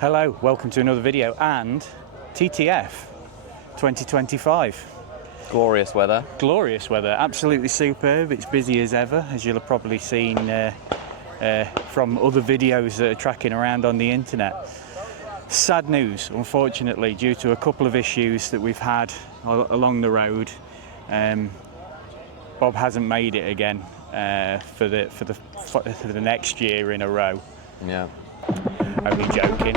Hello, welcome to another video and TTF 2025. Glorious weather. Glorious weather, absolutely superb. It's busy as ever, as you'll have probably seen from other videos that are tracking around on the internet. Sad news, unfortunately, due to a couple of issues that we've had along the road. Bob hasn't made it again for the next year in a row. Yeah. Only joking.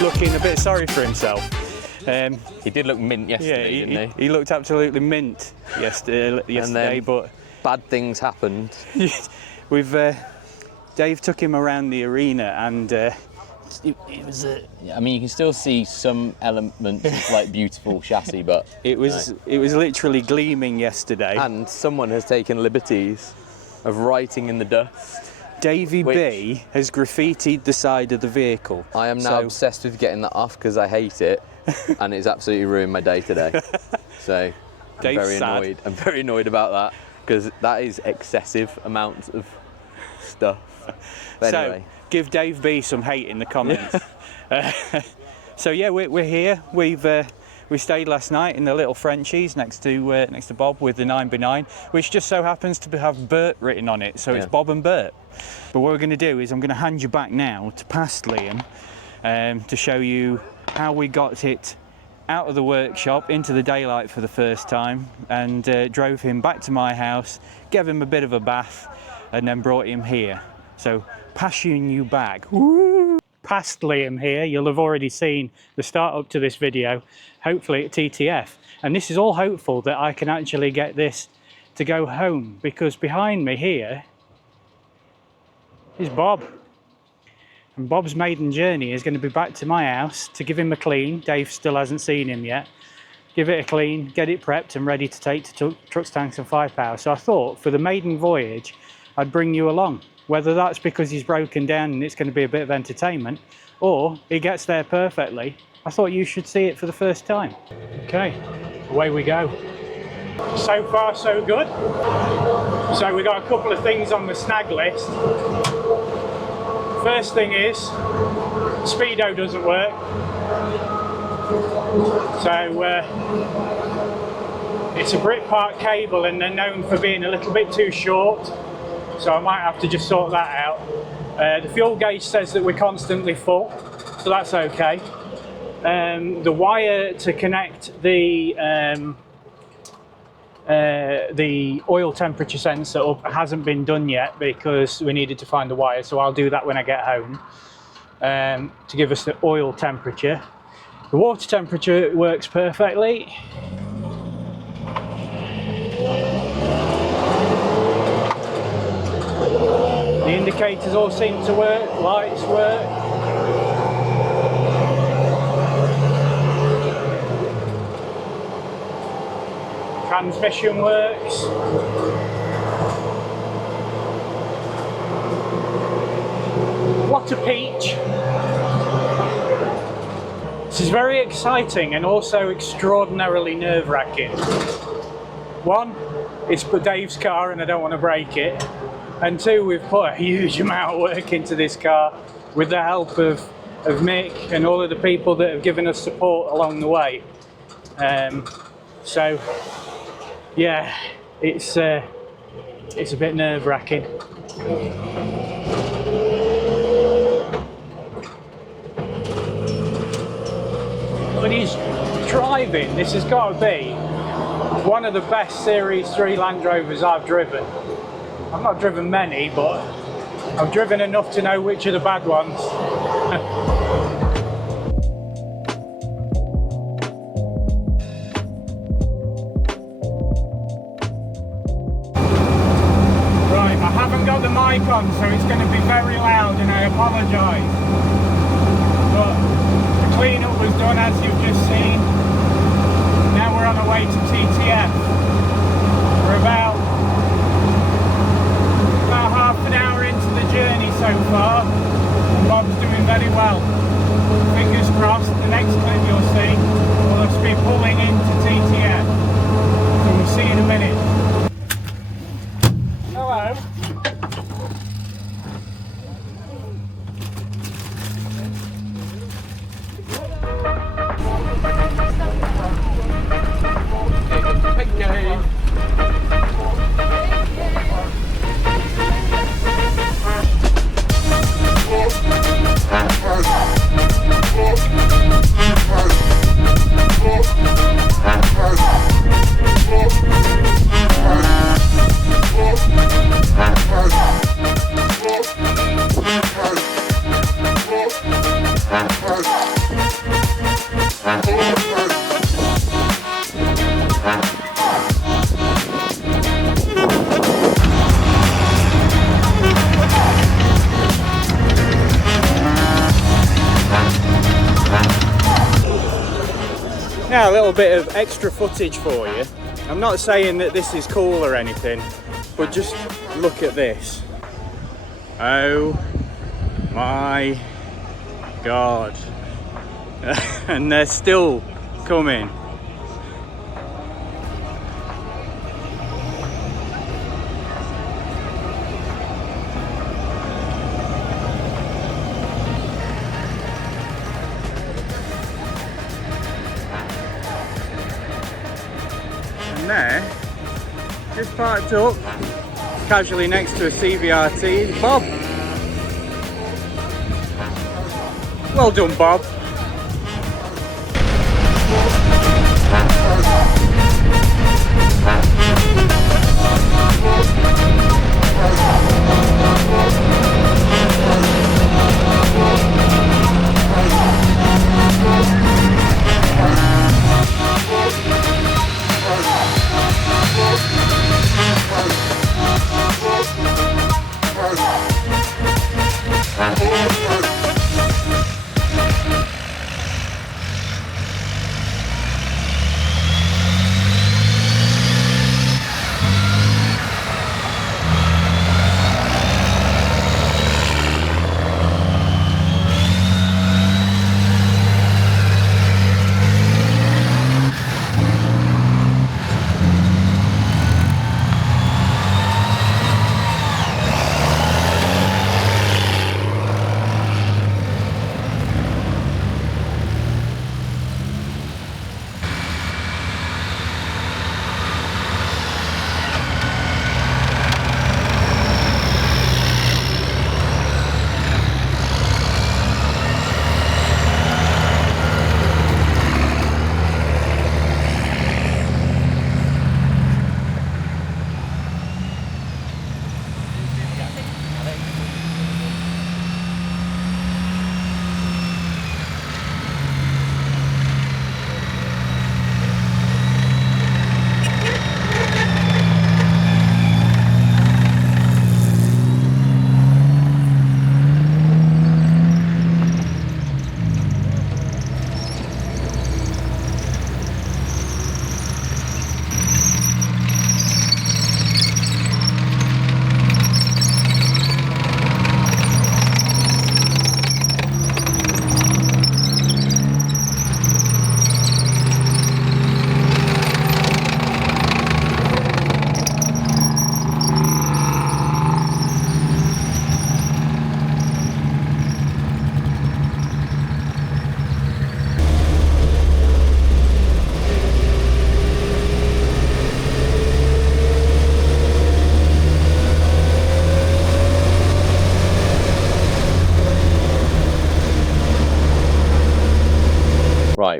Looking a bit sorry for himself. He did look mint yesterday, didn't he? He looked absolutely mint yesterday, but bad things happened. Dave took him around the arena, and it was. I mean, you can still see some elements of like beautiful chassis, but it was literally gleaming yesterday. And someone has taken liberties of writing in the dust. Davey B has graffitied the side of the vehicle. I am now obsessed with getting that off because I hate it, and it's absolutely ruined my day today. So I'm very annoyed. I'm very annoyed about that because that is excessive amounts of stuff. But anyway, so give Dave B some hate in the comments. So yeah, we're here. We stayed last night in the little Frenchies next to Bob with the 9x9, which just so happens to have Bert written on it, so it's Bob and Bert. But what we're going to do is I'm going to hand you back now to past Liam to show you how we got it out of the workshop into the daylight for the first time, and drove him back to my house, gave him a bit of a bath, and then brought him here. So passing you back. Woo! Past Liam here. You'll have already seen the start up to this video, hopefully at TTF, and this is all hopeful that I can actually get this to go home, because behind me here is Bob, and Bob's maiden journey is going to be back to my house to give him a clean. Dave still hasn't seen him yet. Give it a clean, get it prepped and ready to take to trucks, tanks and firepower. So I thought for the maiden voyage I'd bring you along. Whether that's because he's broken down and it's going to be a bit of entertainment, or he gets there perfectly, I thought you should see it for the first time. Okay, away we go. So far so good. So we got a couple of things on the snag list. First thing is, speedo doesn't work. So it's a Britpart cable and they're known for being a little bit too short. So I might have to just sort that out. The fuel gauge says that we're constantly full, so that's okay. The wire to connect the oil temperature sensor up hasn't been done yet because we needed to find the wire, so I'll do that when I get home to give us the oil temperature. The water temperature works perfectly. The indicators all seem to work, lights work. Transmission works. What a peach. This is very exciting and also extraordinarily nerve-wracking. One, it's for Dave's car and I don't want to break it. And two, we've put a huge amount of work into this car with the help of Mick and all of the people that have given us support along the way. So yeah, it's a bit nerve-wracking. But he's driving, this has got to be one of the best Series 3 Land Rovers I've driven. I've not driven many, but I've driven enough to know which are the bad ones. Right, I haven't got the mic on, so it's going to be very loud, and I apologise. But the clean-up was done, as you've just seen. Now we're on our way to TTF. We're about half an hour into the journey so far, and Bob's doing very well. Fingers crossed, the next clip you'll see will us be pulling into TTF. So we'll see in a minute. Hello. Now a little bit of extra footage for you. I'm not saying that this is cool or anything, but just look at this. Oh my God. And they're still coming. There, just parked up casually next to a CVRT, Bob. Well done, Bob.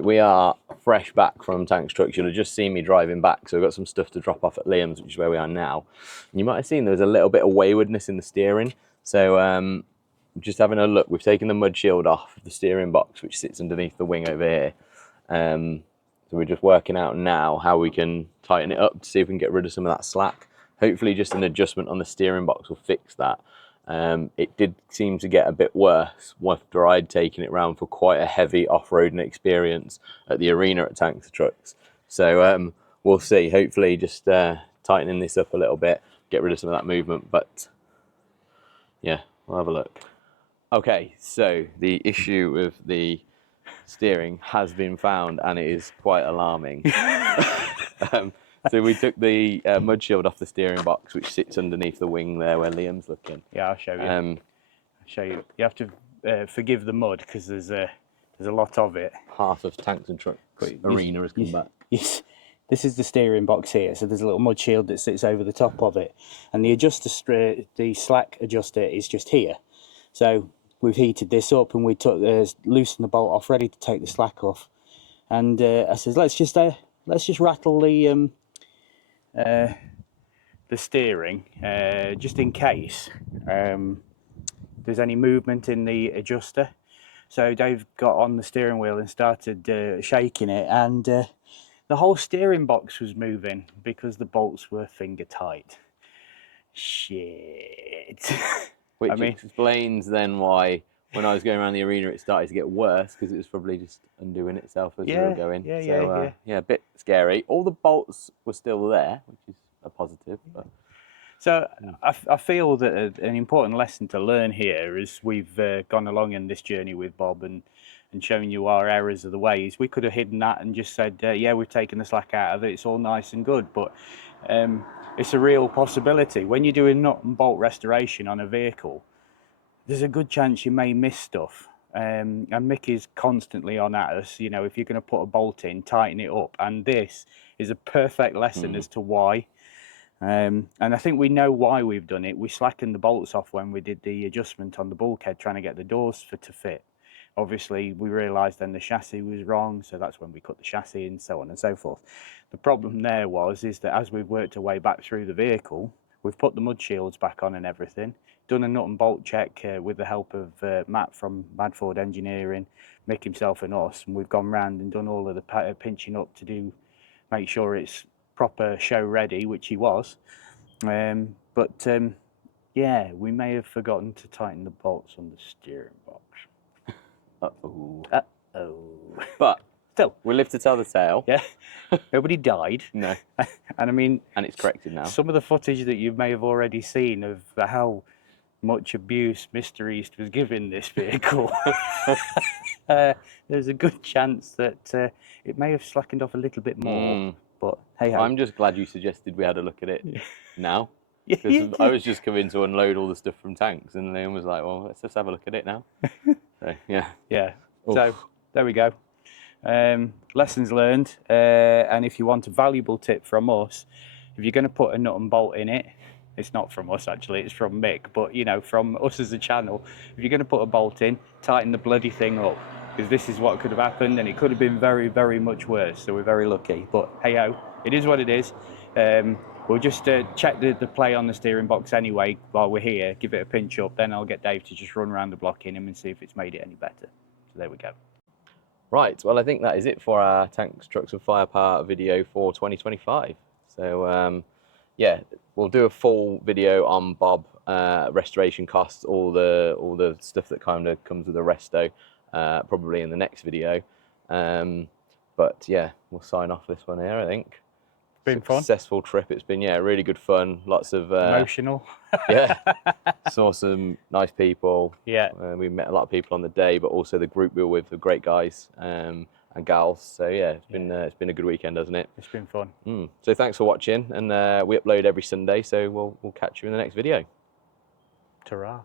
we are fresh back from tank structure. You'll have just seen me driving back, so we've got some stuff to drop off at Liam's, which is where we are now. And you might have seen there's a little bit of waywardness in the steering. So just having a look, we've taken the mud shield off the steering box, which sits underneath the wing over here. So we're just working out now how we can tighten it up to see if we can get rid of some of that slack. Hopefully just an adjustment on the steering box will fix that. It did seem to get a bit worse after I'd taken it round for quite a heavy off-roading experience at the arena at Tanks Trucks. So we'll see, hopefully just tightening this up a little bit, get rid of some of that movement, but yeah, we'll have a look. Okay, so the issue with the steering has been found, and it is quite alarming. So we took the mud shield off the steering box, which sits underneath the wing there where Liam's looking. Yeah, I'll show you. I'll show you. You have to forgive the mud because there's a lot of it. Half of Tanks and Trucks arena has come back. Yes. This is the steering box here, so there's a little mud shield that sits over the top of it, and the adjuster, the slack adjuster, is just here. So we've heated this up, and we took loosened the bolt off, ready to take the slack off. And I says, let's just rattle the steering, just in case there's any movement in the adjuster. So Dave got on the steering wheel and started shaking it, and the whole steering box was moving because the bolts were finger tight. Shit. Which explains then why when I was going around the arena it started to get worse, because it was probably just undoing itself as we were going. Yeah, a bit scary. All the bolts were still there, which is a positive. But so I feel that an important lesson to learn here is we've gone along in this journey with Bob and shown you our errors of the ways. We could have hidden that and just said, yeah, we've taken the slack out of it, it's all nice and good. But it's a real possibility. When you're doing nut and bolt restoration on a vehicle, there's a good chance you may miss stuff. And Mick is constantly on at us, you know, if you're going to put a bolt in, tighten it up. And this is a perfect lesson as to why. And I think we know why we've done it. We slackened the bolts off when we did the adjustment on the bulkhead, trying to get the doors to fit. Obviously, we realised then the chassis was wrong, so that's when we cut the chassis and so on and so forth. The problem there is that as we've worked our way back through the vehicle, we've put the mud shields back on and everything, done a nut and bolt check with the help of Matt from Madford Engineering, Mick himself and us, and we've gone round and done all of the pinching up to make sure it's proper show ready, which he was. Yeah, we may have forgotten to tighten the bolts on the steering box. Uh-oh. Uh-oh. But still, we live to tell the tale. Yeah. Nobody died. No. And I mean, and it's corrected now. Some of the footage that you may have already seen of how much abuse Mr. East was giving this vehicle, there's a good chance that it may have slackened off a little bit more. But hey ho. I'm just glad you suggested we had a look at it now. Because I was just coming to unload all the stuff from Tanks, and Liam was like, well, let's just have a look at it now. So, yeah. Yeah. Oof. So there we go. Lessons learned. And if you want a valuable tip from us, if you're going to put a nut and bolt in it, it's not from us actually, it's from Mick, but you know, from us as a channel, if you're going to put a bolt in, tighten the bloody thing up, because this is what could have happened, and it could have been very, very much worse. So we're very lucky. But hey ho, it is what it is. We'll just check the play on the steering box anyway while we're here, give it a pinch up, then I'll get Dave to just run around the block in him and see if it's made it any better. So there we go. Right, well I think that is it for our Tanks, Trucks and Firepower video for 2025. So yeah, we'll do a full video on Bob, restoration costs, all the stuff that kind of comes with a resto, probably in the next video. But yeah, we'll sign off this one here, I think. Been fun. Successful trip. It's been, yeah, really good fun. Lots of emotional. Yeah, saw some nice people. Yeah, we met a lot of people on the day, but also the group we were with, the great guys and gals. So yeah, it's been a good weekend, hasn't it? It's been fun. So thanks for watching, and we upload every Sunday. So we'll catch you in the next video. Ta-ra.